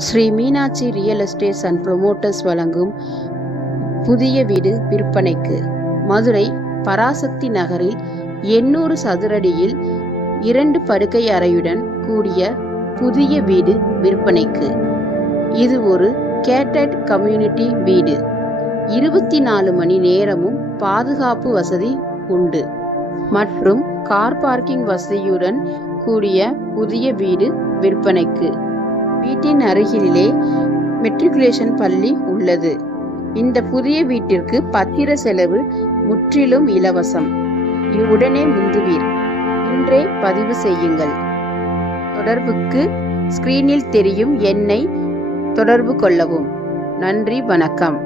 Sri Meenakshi real estates and promoters வழங்கும் புதிய வீடு விற்பனைக்கு. மதுரை பராசக்தி நகரில் 800 சதுரடியில் 2 படுக்கை அறையுடன் கூடிய புதிய வீடு விற்பனைக்கு. இது ஒரு கேட்டட் கம்யூனிட்டி வீடு. 24 மணி நேரமும் பாதுகாப்பு வசதி உண்டு மற்றும் கார் பார்க்கிங் வசதியுடன் கூடிய புதிய வீடு விற்பனைக்கு. வீட்டின் அருகிலே மெட்ரிகுலேஷன் பள்ளி உள்ளது. இந்த புதிய வீட்டிற்கு பத்திர செலவு முற்றிலும் இலவசம். உடனே முந்துவீர். இன்றே பதிவு செய்யுங்கள். தொடர்புக்கு ஸ்கிரீனில் தெரியும் எண்ணை தொடர்பு கொள்ளவும். நன்றி, வணக்கம்.